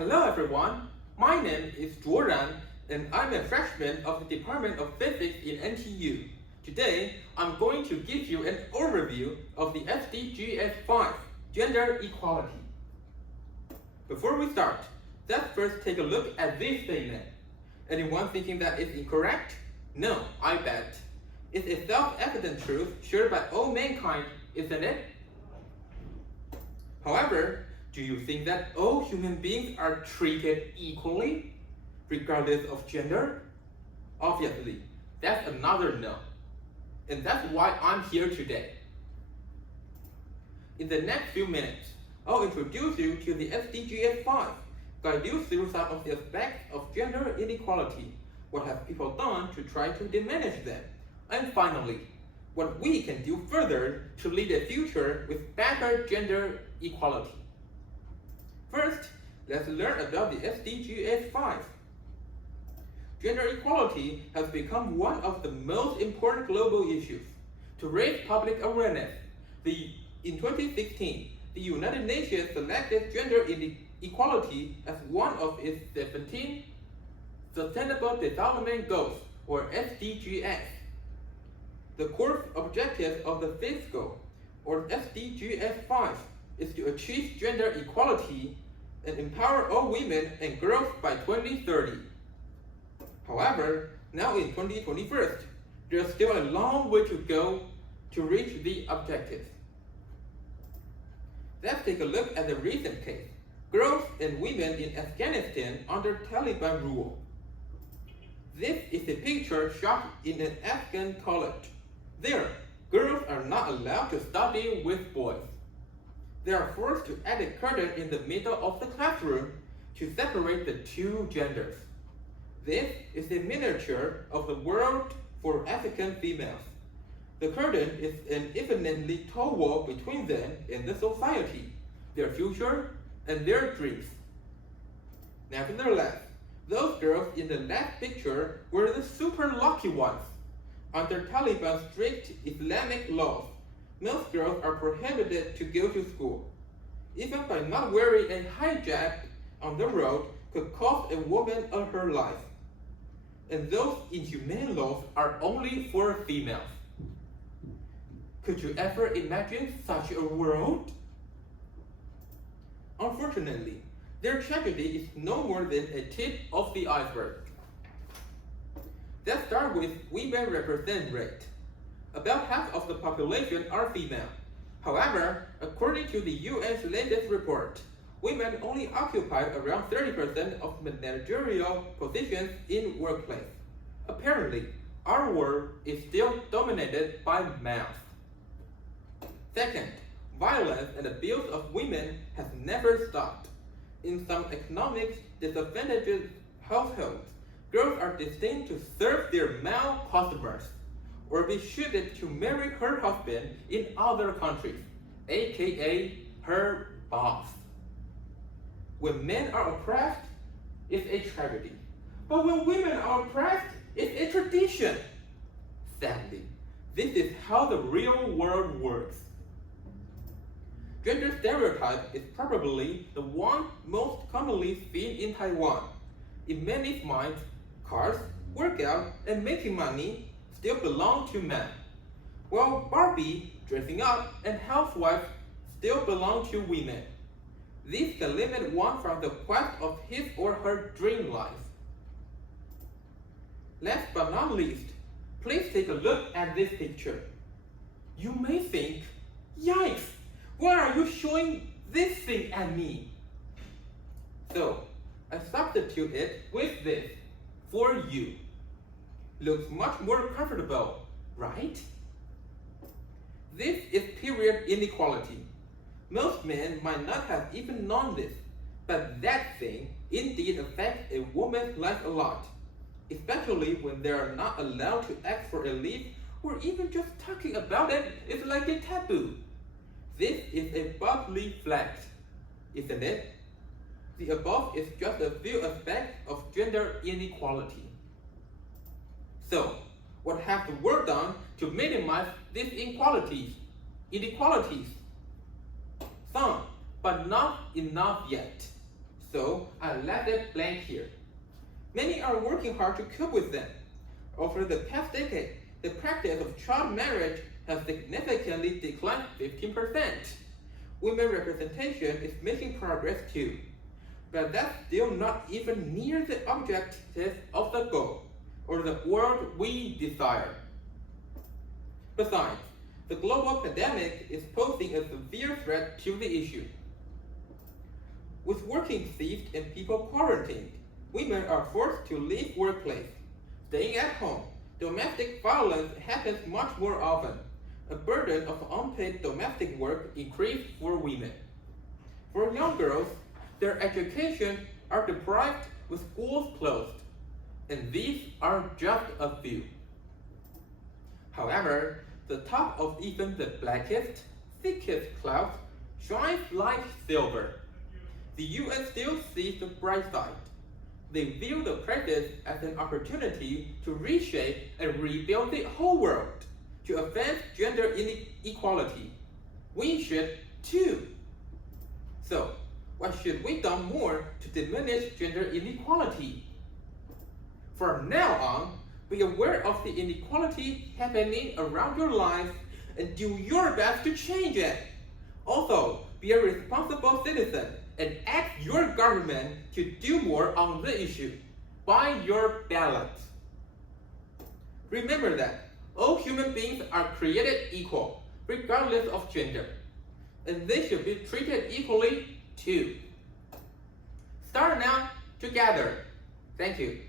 Hello everyone, my name is Jordan and I'm a freshman of the Department of Physics in NTU. Today, I'm going to give you an overview of the SDGS 5, Gender Equality. Before we start, let's first take a look at this statement. Anyone thinking that it's incorrect? No, I bet. It's a self-evident truth shared by all mankind, isn't it? However, do you think that all human beings are treated equally, regardless of gender? Obviously, that's another no. And that's why I'm here today. In the next few minutes, I'll introduce you to the SDGS 5, guide you through some of the aspects of gender inequality, what have people done to try to diminish them, and finally, what we can do further to lead a future with better gender equality. First, let's learn about the SDGS 5. Gender equality has become one of the most important global issues. To raise public awareness, in 2016, the United Nations selected gender equality as one of its 17 Sustainable Development Goals, or SDGs. The core objective of the fifth goal, or SDGs 5, is to achieve gender equality and empower all women and girls by 2030. However, now in 2021, there's still a long way to go to reach the objective. Let's take a look at the recent case, girls and women in Afghanistan under Taliban rule. This is a picture shot in an Afghan college. There, girls are not allowed to study with boys. They are forced to add a curtain in the middle of the classroom to separate the two genders. This is a miniature of the world for African females. The curtain is an infinitely tall wall between them and the society, their future, and their dreams. Nevertheless, those girls in the left picture were the super lucky ones. Under Taliban's strict Islamic laws, most girls are prohibited to go to school. Even by not wearing a hijab on the road could cost a woman her life. And those inhumane laws are only for females. Could you ever imagine such a world? Unfortunately, their tragedy is no more than a tip of the iceberg. Let's start with women represent rate. About half of the population are female. However, according to the UN's latest report, women only occupy around 30% of managerial positions in workplace. Apparently, our world is still dominated by males. Second, violence and abuse of women has never stopped. In some economic disadvantaged households, girls are destined to serve their male customers, or be shifted to marry her husband in other countries, aka her boss. When men are oppressed, it's a tragedy. But when women are oppressed, it's a tradition. Sadly, this is how the real world works. Gender stereotype is probably the one most commonly seen in Taiwan. In many minds, cars, workout, and making money still belong to men, while Barbie, dressing up, and housewives still belong to women. This can limit one from the quest of his or her dream life. Last but not least, please take a look at this picture. You may think, yikes, why are you showing this thing at me? So, I substitute it with this for you. Looks much more comfortable, right? This is period inequality. Most men might not have even known this, but that thing indeed affects a woman's life a lot, especially when they are not allowed to ask for a leave, or even just talking about it is like a taboo. This is a bodily flex, isn't it? The above is just a few aspects of gender inequality. So, what have the world done to minimize these inequalities? Some, but not enough yet. so I left it blank here. Many are working hard to cope with them. Over the past decade, the practice of child marriage has significantly declined 15%. Women representation is making progress too, but that's still not even near the objective of the goal, or the world we desire. Besides, the global pandemic is posing a severe threat to the issue. With working ceased and people quarantined, women are forced to leave workplace. Staying at home, domestic violence happens much more often. A burden of unpaid domestic work increased for women. For young girls, their education are deprived with schools closed, and these are just a few. However, the top of even the blackest, thickest clouds shines like silver. The UN still sees the bright side. They view the crisis as an opportunity to reshape and rebuild the whole world, to advance gender inequality. We should too. So, what should we do more to diminish gender inequality? From now on, be aware of the inequality happening around your life and do your best to change it. Also, be a responsible citizen and ask your government to do more on the issue. Buy your ballot. Remember that all human beings are created equal, regardless of gender, and they should be treated equally too. Start now together. Thank you.